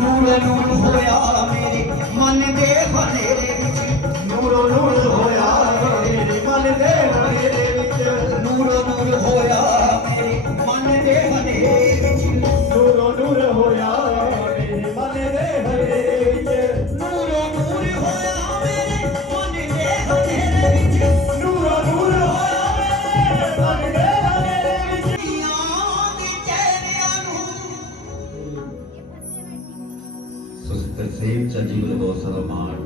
নূরে নূর হয়ে আমি ചജീവ ഗോസറമാണ്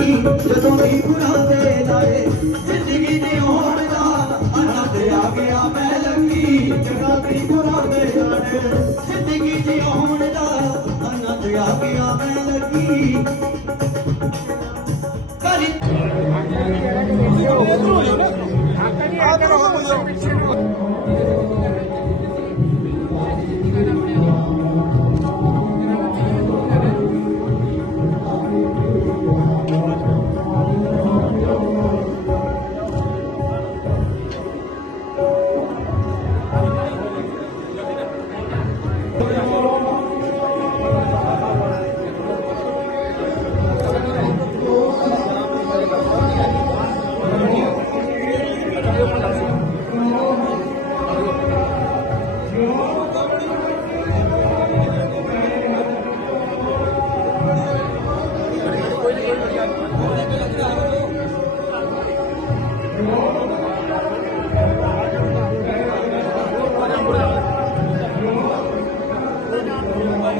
ਜਦੋਂ ਵੀ ਬੁਲਾਵੇ ਜਾਏ ਜ਼ਿੰਦਗੀ ਦੀ ਹੋਣ ਦਾ ਆਨੰਦ ਆ ਗਿਆ ਮੈਂ ਲੱਗੀ ਜਦੋਂ ਵੀ ਬੁਲਾਵੇ ਜਾਏ ਜ਼ਿੰਦਗੀ ਦੀ ਹੋਣ ਦਾ ਆਨੰਦ ਆ ਗਿਆ ਮੈਂ ਲੱਗੀ ਕਰੀ ਆ ਕਰੋ ਹੋ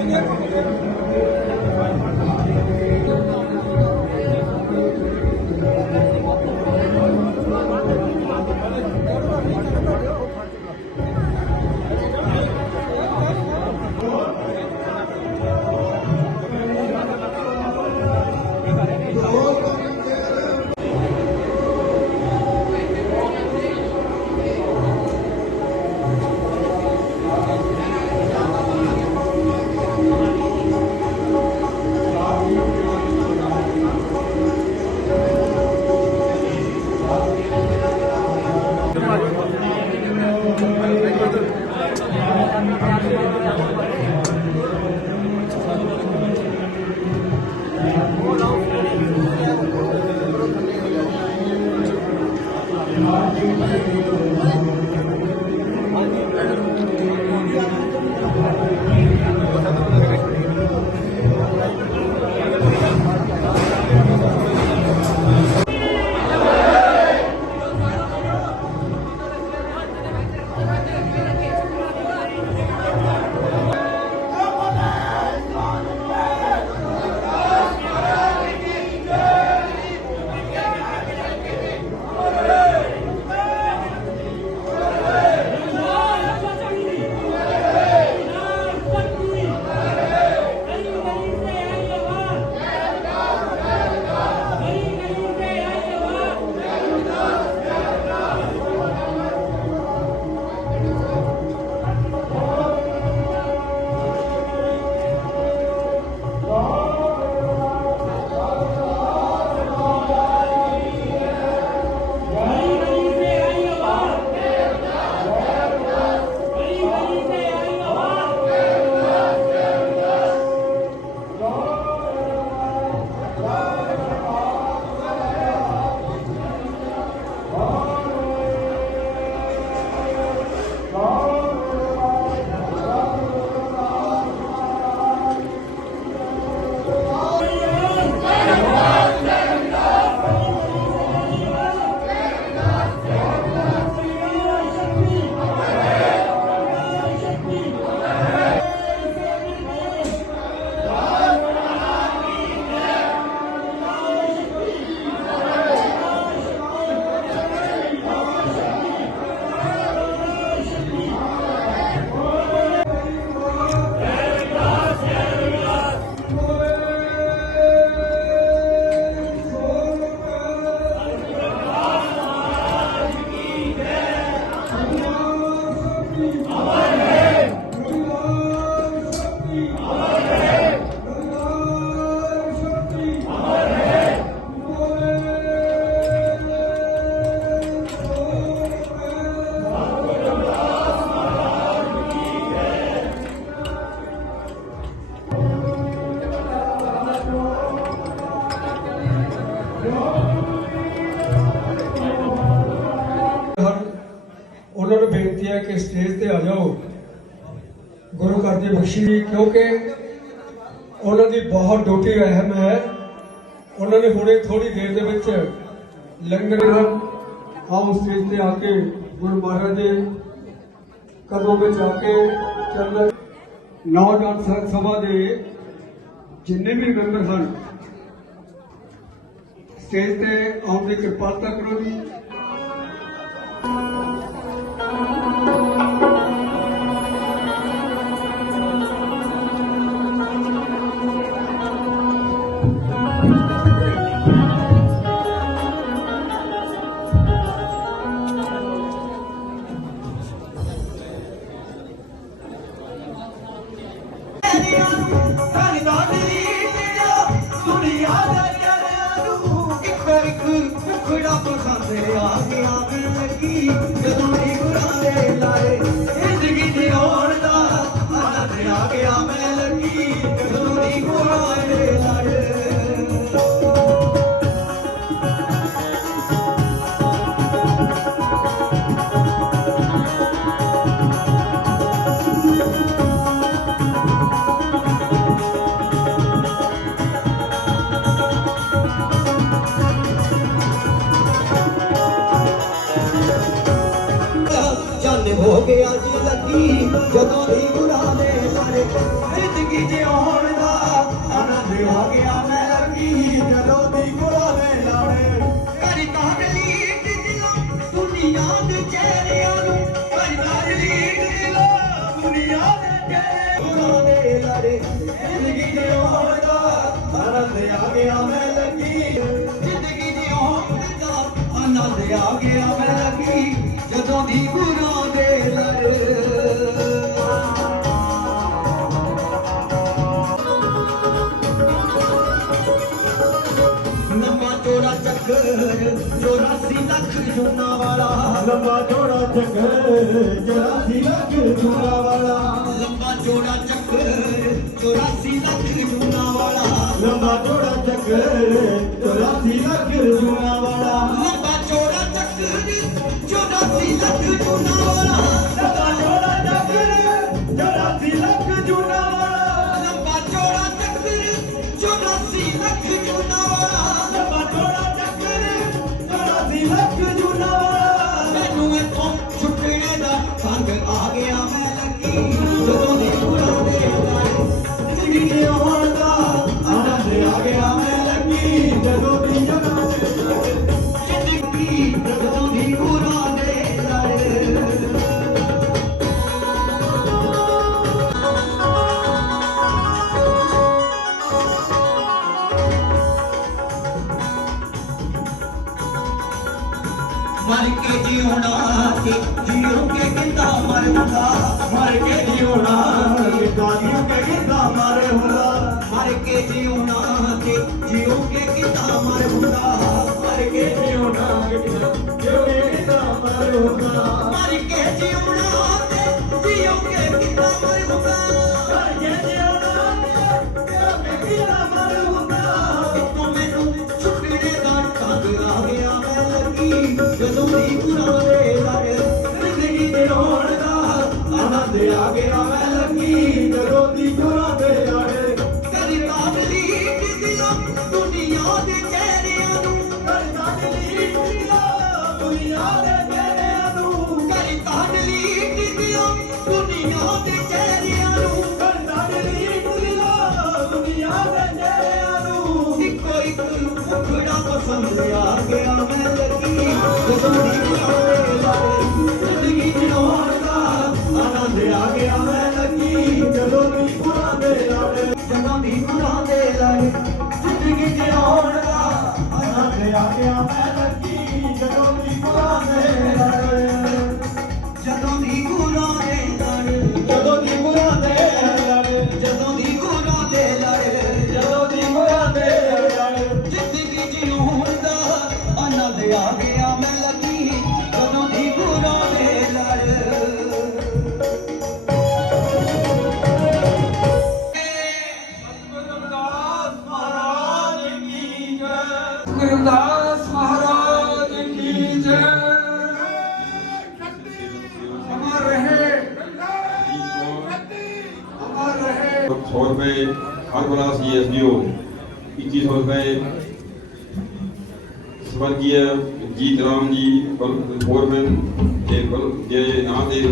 Mineiro, Mineiro. Norte ਉਹਨਾਂ ਦੀ ਬਹੁਤ ਡਿਊਟੀ ਅਹਿਮ ਹੈ। ਉਹਨਾਂ ਨੇ ਹੁਣੇ ਥੋੜੀ ਦੇਰ ਦੇ ਵਿੱਚ ਲੰਗਰ ਆਉਂ ਸਟੇਜ ਤੇ ਆ ਕੇ ਗੁਰੂ ਮਹਾਰਾਜ ਦੇ ਕਦੋਂ ਵਿੱਚ ਆ ਕੇ ਚੱਲ ਨੌਜਵਾਨ ਸੰਘ ਸਭਾ ਦੇ ਜਿੰਨੇ ਵੀ ਮੈਂਬਰ ਹਨ, ਸਟੇਜ ਤੇ ਆਉਣ ਦੀ ਕਿਰਪਾਲਤਾ ਕਰੋ ਜੀ। ਹੋ ਗਿਆ ਜੀ ਲੱਗੀ ਜਦੋਂ ਦੀ ਲੰਬਾ ਜੋੜਾ ਚੱਕਰ ਜਰਾ ਸੀ ਲੱਗ ਜੂੜਾ ਵਾਲਾ। ਲੰਬਾ ਜੋੜਾ ਚੱਕਰ। ਦਾ ਸੰਗ ਆ ਗਿਆ ਮੈਂ ਲੱਗੀ ਜਦੋਂ ਮਰ ਕੇ ਜਿਉਣਾ ਤੇ ਜਿਉ ਕੇ ਕਿੰਦਾ ਮਰੂਗਾ ਮਰ ਕੇ ਜਿਉਣਾ ਤੇ ਜਿਉ ਕੇ ਕਿੰਦਾ ਮਰੂਗਾ ਮਰ ਕੇ ਜਿਉਣਾ ਤੇ ਜਿਉ ਕੇ ਕਿੰਦਾ ਮਰੂਗਾ ਮਰ ਕੇ ਜਿਉਣਾ ਤੇ ਜਿਉ ਕੇ ਕਿੰਦਾ ਮਰੂਗਾ ਮਰ ਕੇ ਜਿਉਣਾ 100 ਰੁਪਏ ਹਰਬਲਾ ਸੀਐਸਡੀਓ 2100 ਰੁਪਏ। ਸਵਰਗੀय ਜੀਤ ਰਾਮ ਜੀ ਫੋਰਮੈਨ ਤੇ ਬਲ ਦੇ ਨਾਂ ਦੇ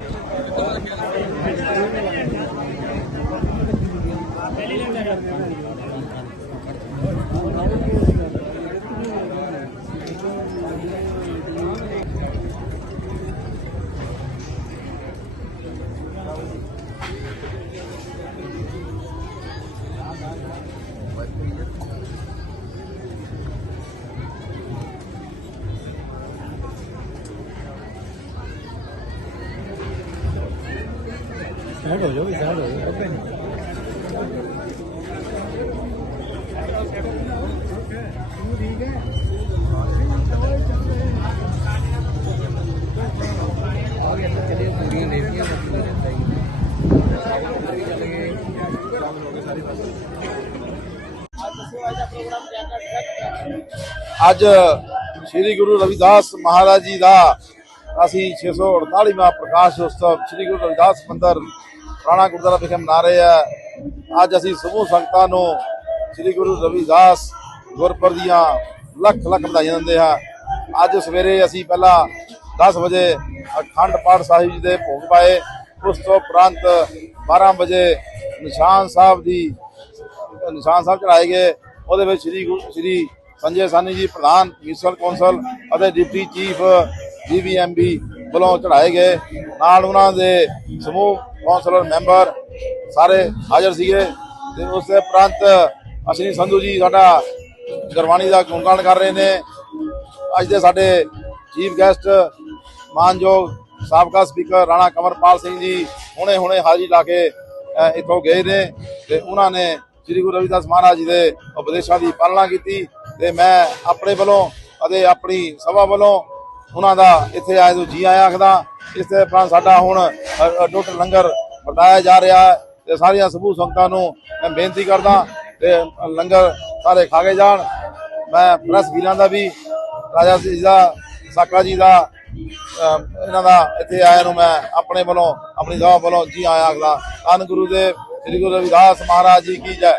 ਅੱਜ ਸ੍ਰੀ ਗੁਰੂ ਰਵਿਦਾਸ ਮਹਾਰਾਜ ਜੀ ਦਾ ਅਸੀਂ 648ਵਾਂ ਪ੍ਰਕਾਸ਼ ਉਤਸਵ, ਸ੍ਰੀ ਗੁਰੂ ਰਵਿਦਾਸ ਮੰਦਰ ਪੁਰਾਣਾ ਗੁਰਦੁਆਰਾ ਵਿਖੇ ਮਨਾ ਰਹੇ ਆ। ਅੱਜ ਅਸੀਂ ਸਮੂਹ ਸੰਗਤਾਂ ਨੂੰ ਸ੍ਰੀ ਗੁਰੂ ਰਵਿਦਾਸ ਗੁਰਪੁਰ ਦੀਆਂ ਲੱਖ ਲੱਖ ਵਧਾਈਆਂ ਦਿੰਦੇ ਹਾਂ। ਅੱਜ ਸਵੇਰੇ ਅਸੀਂ ਪਹਿਲਾਂ 10 ਵਜੇ ਅਖੰਡ ਪਾਠ ਸਾਹਿਬ ਜੀ ਦੇ ਭੋਗ ਪਾਏ। ਉਸ ਤੋਂ ਉਪਰੰਤ 12 ਵਜੇ ਨਿਸ਼ਾਨ ਸਾਹਿਬ ਦੀ, ਨਿਸ਼ਾਨ ਸਾਹਿਬ ਚੜਾਏ ਗਏ। ਉਹਦੇ ਵਿੱਚ ਸ੍ਰੀ ਗੁਰੂ, ਸ੍ਰੀ ਸੰਜੇ ਸਾਨੀ ਜੀ ਪ੍ਰਧਾਨ ਮਿਊਨਿਸਪਲ ਕੌਂਸਲ ਅਤੇ ਡਿਪਟੀ ਚੀਫ ਜੀਵੀਐਮਬੀ ਵੱਲੋਂ ਚੜਾਏ ਗਏ। ਨਾਲ ਉਹਨਾਂ ਦੇ ਸਮੂਹ ਕੌਂਸਲਰ ਮੈਂਬਰ ਸਾਰੇ ਹਾਜ਼ਰ ਸੀਗੇ ਤੇ ਉਸ ਦੇ ਉਪਰੰਤ ਅਸ਼ਨੀ ਸੰਧੂ ਜੀ ਸਾਡਾ ਗੁਰਬਾਣੀ ਦਾ ਗੁਣਗਾਨ ਕਰ ਰਹੇ ਨੇ। ਅੱਜ ਦੇ ਸਾਡੇ ਚੀਫ ਗੈਸਟ ਮਾਨਯੋਗ ਸਾਬਕਾ ਸਪੀਕਰ ਰਾਣਾ ਕਮਰਪਾਲ ਸਿੰਘ ਜੀ ਹੁਣੇ ਹੁਣੇ ਹਾਜ਼ਰੀ ਲਾ ਕੇ ਇੱਥੋਂ ਗਏ ਨੇ ਤੇ ਉਹਨਾਂ ਨੇ ਸ੍ਰੀ ਗੁਰੂ ਰਵਿਦਾਸ ਮਹਾਰਾਜ ਜੀ ਦੇ ਉਪਦੇਸ਼ਾਂ ਦੀ ਪਾਲਣਾ ਕੀਤੀ ਤੇ ਮੈਂ ਆਪਣੇ ਵੱਲੋਂ ਅਤੇ ਆਪਣੀ ਸਭਾ ਵੱਲੋਂ ਉਹਨਾਂ ਦਾ ਇੱਥੇ ਆਏ ਤੋਂ ਜੀ ਆਇਆਂ ਆਖਦਾ ਇਸ ਦੇ ਉਪਰੰਤ ਸਾਡਾ ਹੁਣ ਅ, ਲੰਗਰ ਵਰਤਾਇਆ ਜਾ ਰਿਹਾ ਹੈ ਤੇ ਸਾਰੀਆਂ ਸਮੂਹ ਸੰਗਤਾਂ ਨੂੰ ਮੈਂ ਬੇਨਤੀ ਕਰਦਾ ਤੇ ਲੰਗਰ ਸਾਰੇ ਖਾ ਕੇ ਜਾਣ। ਮੈਂ ਪ੍ਰੈਸ ਵੀਰਾਂ ਦਾ ਵੀ ਰਾਜਾ ਜੀ ਦਾ ਸਾਕਾ ਜੀ ਦਾ ਇਹਨਾਂ ਦਾ ਇੱਥੇ ਆਇਆ ਨੂੰ ਮੈਂ ਆਪਣੇ ਵੱਲੋਂ ਆਪਣੀ ਸਭਾ ਵੱਲੋਂ ਜੀ ਆਇਆ ਆਖਦਾ ਧੰਨ ਗੁਰੂ ਦੇ ਸ੍ਰੀ ਗੁਰੂ ਰਵਿਦਾਸ ਮਹਾਰਾਜ ਜੀ ਕੀ ਜੈ।